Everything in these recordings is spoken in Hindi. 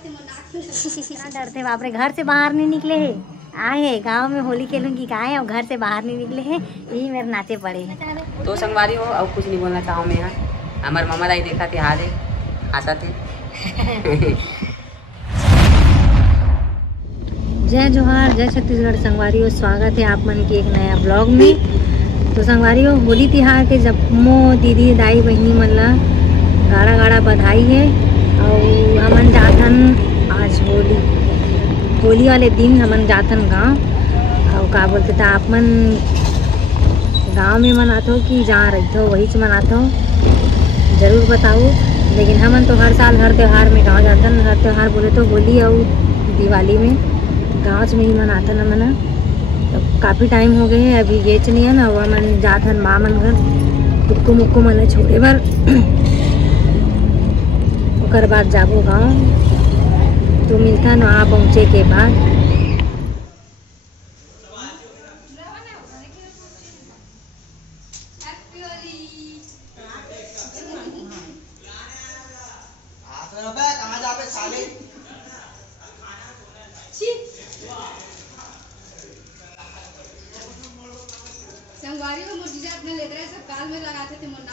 इतना डरते बाप रे, घर से बाहर नहीं निकले है। आए है गांव में होली खेलूंगी कहा है, और घर से बाहर नहीं निकले हैं, यही मेरे नाचे पड़े हैं। तो संगवारी हो और कुछ नहीं बोलना चाहूँ मैं यहाँ। हमारे मामा लाई देखा थे हाल है आशा थे। जय जोहार, जय छत्तीसगढ़ संगवारी हो, स्वागत है आप मन के एक नया ब्लॉग में। तो संगवारी हो, होली तिहार के जम्मो दीदी दाई बहनी मन ला गाड़ा गाड़ा बधाई है। और हमन जाथन आज होली वाले दिन हमन जाथन गाँव। और का बोलते था आप मन गाँव में मनाते हो कि जहाँ रहते हो वही से मनाते हो, ज़रूर बताओ। लेकिन हमन तो हर साल हर त्यौहार में गाँव जाथन। हर त्यौहार बोले तो होली और दिवाली में गाँव में ही मनाथन हमन। तो काफ़ी टाइम हो गए हैं, अभी गेच नहीं है ना, वह मन जाथन माँ मन घर टुक्कू मुक्कू मन छोड़े बर। ओकर बाद जाबो गाँव। तो मिलता न वहाँ पहुँचे के बाद। संगवारी में मुर्गिया अपने ले रहे सब काल में लगाते थे मुन्ना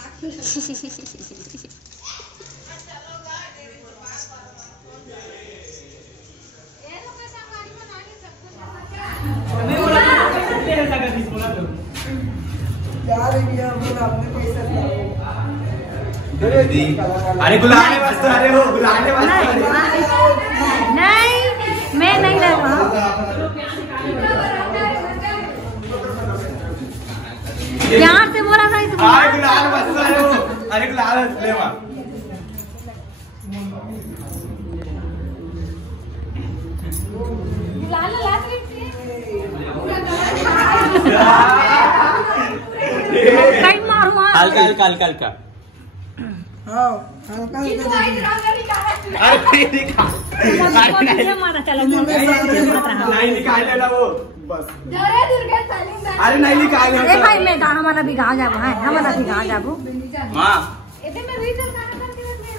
अरे गुलाने मस्त, अरे वो गुलाने मस्त। नहीं मैं नहीं लगा यार से बोला था। अरे गुलाल मस्त, अरे वो अरे गुलाल ले मां गुलाल लात रही थी कहीं मारूं हल्का हल्का हल्का हल्का। हां हल्का अरे दिखा नहीं मारा, चलो नहीं निकाल लेना वो बस। अरे नहीं निकाल लेना। ए भाई मैं गाना वाला भी गाँव जाबो है, हम अभी गाँव जाबो मां।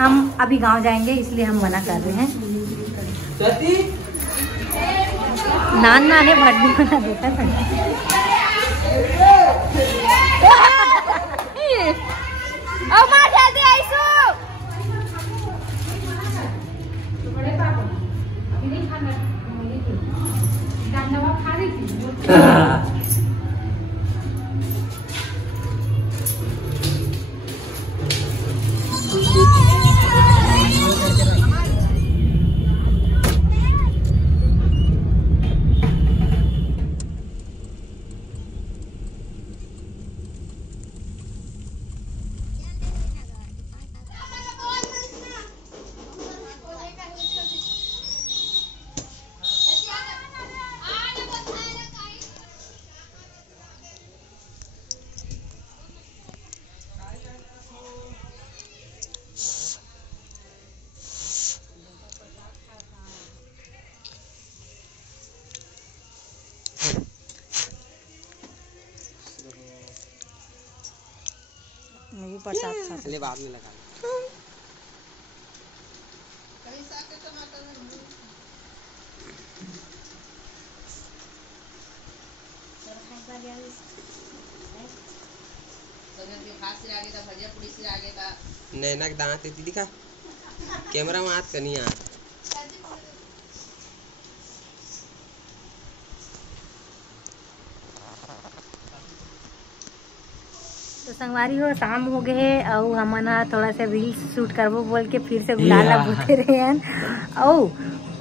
हम अभी गाँव जाएंगे इसलिए हम मना कर रहे हैं। नान नाने भड्डू बना देखा था। जल्दी आइसो। बड़े पापा अभी नहीं खाना, गाना खा रही थी। मेरी प्रसाद खा ले बाद में लगा। नैनक दांत दिखा कैमरा में हाथ करनी है। तो संगवारी हो, शाम हो गए है और हमन थोड़ा सा रील्स शूट करबो बोल के फिर से गुलाला बुते रहे हैं। और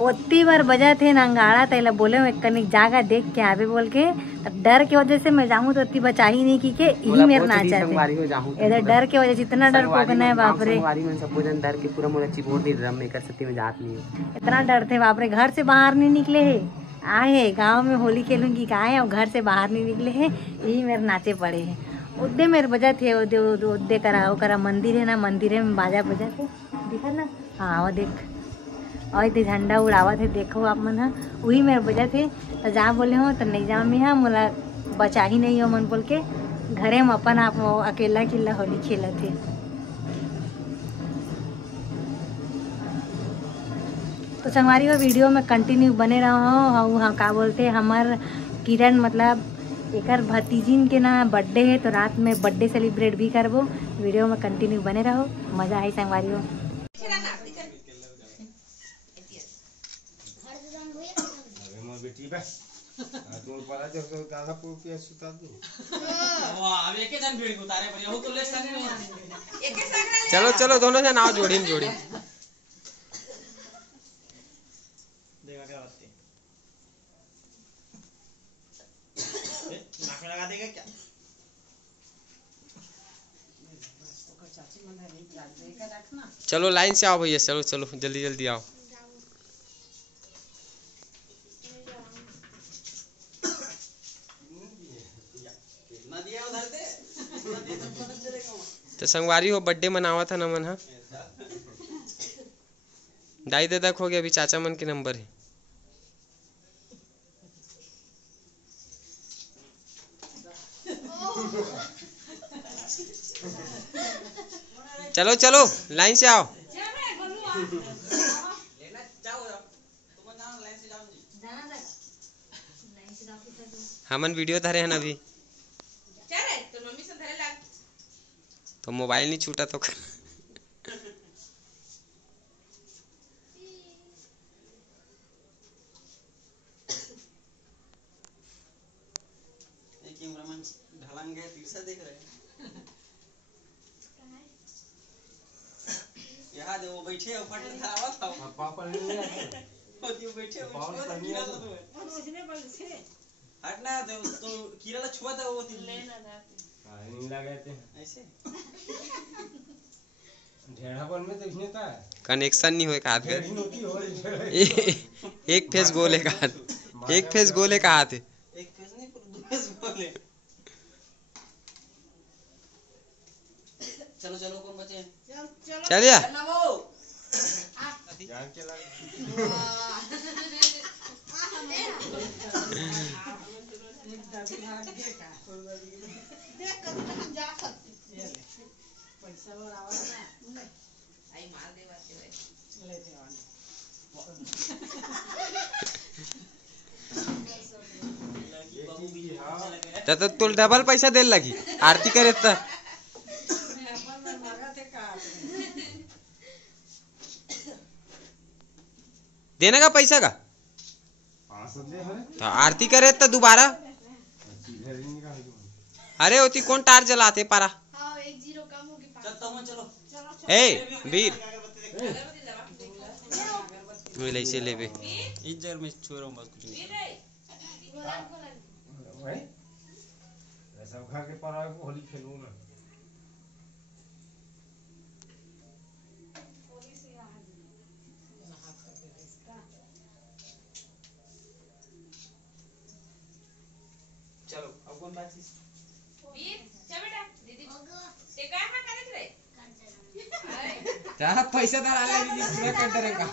ओत्ती बार बजा थे नंगाड़ा तैला बोले कनिक जागा देख के आवे बोल के। तब डर के वजह से मैं जाऊँ तो ओत्ती बचा ही नहीं की के यही मेरे नाच आते। इधर डर के वजह से इतना डर पोकना है बाप रे। डर के पूरा मोला चिपोड़ दी ड्रम में कर सकती मैं जात नहीं हूँ। इतना डर थे बाप रे, घर से बाहर नहीं निकले है। आए है गाँव में होली खेलूंगी कहा है, और घर से बाहर नहीं निकले है, यही मेरे नाचे पड़े हैं। उद्दे मेरे बजा थे उद्दे करा मंदिर है ना, मंदिर में बाजा बजा थे दिखा ना। हाँ वो देख और इतने झंडा उड़ावा थे देखो आप मन। हाँ वही मेरे बजा थे। तो जा बोले हो तो नहीं जा में। हाँ मोला बचा ही नहीं हो मन बोल के घरे में अपन आप अकेला अकेला होली खेला थे। तो संगवारी हो वीडियो में कंटिन्यू बने रहो। और का बोलते हमार किरण मतलब एकर भतीजिन के ना बर्थडे है, तो रात में बर्थडे सेलिब्रेट भी करबो। वीडियो में कंटिन्यू बने रहो, मजा आई संगवारी हो। चलो चलो दोनों जन आओ जोड़ी में जोड़ी। लगा देगा क्या? चलो लाइन से आओ भैया, चलो चलो जल्दी जल्दी आओ। तो संगवारी हो बर्थडे मनावा था नमन हा। दाई दादा खो गया, अभी चाचा मन के नंबर है। चलो चलो लाइन से आओ। हमन वीडियो धरे हैं अभी, तो मोबाइल नहीं छूटा तो ढलांग गए तीसरा देख रहे हैं। यहाँ वो बैठे फट धावा था पापा नहीं आते वो बैठे हटना तो कीड़ा ला छुआ था वो लेना था नहीं लगे थे ऐसे ढेड़ापन में तो इसने था कनेक्शन नहीं होए हाथ कर। एक फेस गोल है हाथ, एक फेस गोल है हाथ है, एक फेस नहीं पर दो फेस गोल है। चलो चलो कौन बचे? चल या तो डबल पैसा दे लगी आरती करे तो। देने का पैसा का तो आरती करे तो दोबारा। अरे होती कौन टार जलाते पारा। ए वीर मिले से लेबे इस जगह में छोड़ रहा हूं बस कुछ नहीं। सब घर के पारा को होली खेलूं ना। चलो अब कौन बात वीर चल बेटा दीदी ते काय हा करत रे जा पैसा दर आले दीदी पूरा काट दे का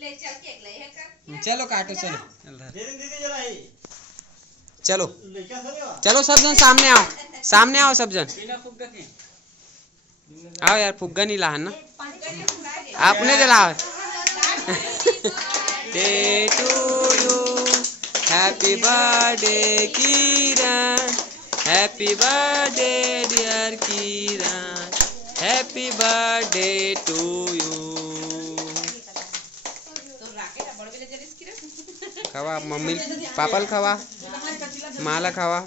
ले चल केक ले है कर चलो काटो चलो दीदी जरा है चलो चलो सब जन सामने आओ, सामने आओ सब जन। बिना फुग्गा के आओ यार फुग्गा नहीं ला ना आपने जलाओ। Day to you happy birthday Kiran, happy birthday dear Kiran, happy birthday to you. खवा मम्मी पापल खवा माला खवा।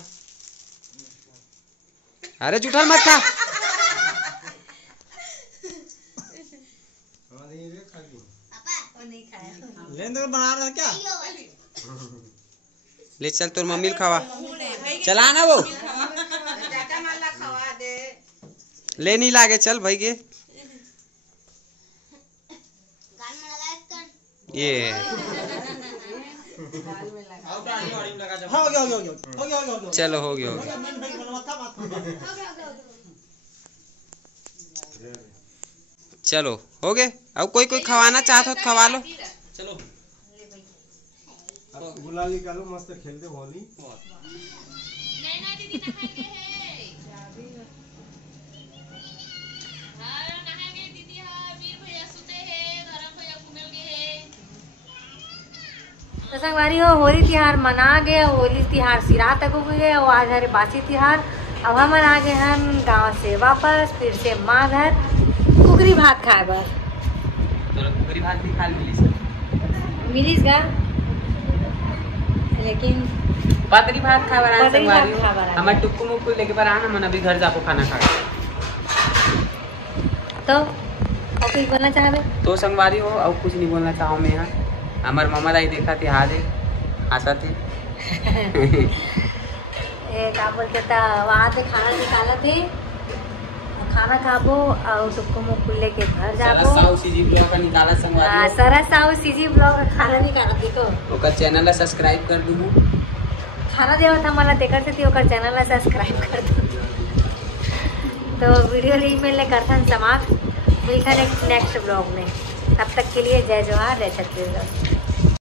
अरे जूठा मत खा। लेंदर बना रहा क्या? ले चल तोर मम्मी खवा चला ना वो ले नहीं लागे चल भाई के ये चलो हो गया चलो हो गए। अब कोई कोई खवाना चाहता हो तो खवा लो। चलो गुलाल निकालो मस्त खेलते होली। तो संगवारी हो होली तिहार मना गया, होली तिहार सिरा तक हो गया और आज हरे बासी तिहार। अब हम आ गए हम गांव से वापस, फिर से माँ घर कुकरी भात खाए बर। कुकरी भात भी खा मिलीस गा, लेकिन पतरी भात खा बरा पतरी भात संगवारी खा बरा। हमार टुक्कू मुक्कू लेके पर आना, मन अभी घर जाको खाना खा। तो और कुछ बोलना चाहबे? तो संगवारी हो और कुछ नहीं बोलना चाहूँ मैं यहाँ। हमार मामा लाई देखा थे हाथ हंसा थे। क्या बोलते था वहाँ से खाना निकाला थे, खाना खाबो और टुक्कू मुक्कू लेके घर जाबो। साउ सीजी ब्लॉग का निकाला संगवारी। सरस साउ सीजी ब्लॉग का खाना निकाला देखो। ओकर चैनल ला सब्सक्राइब कर दूँ। खाना देवा था मला देखते थी, ओकर चैनल ला सब्सक्राइब कर दो। तो वीडियो ली में करथन समाप्त, मिलता नेक्स्ट ब्लॉग में। तब तक के लिए जय जोहार, जय छत्तीसगढ़।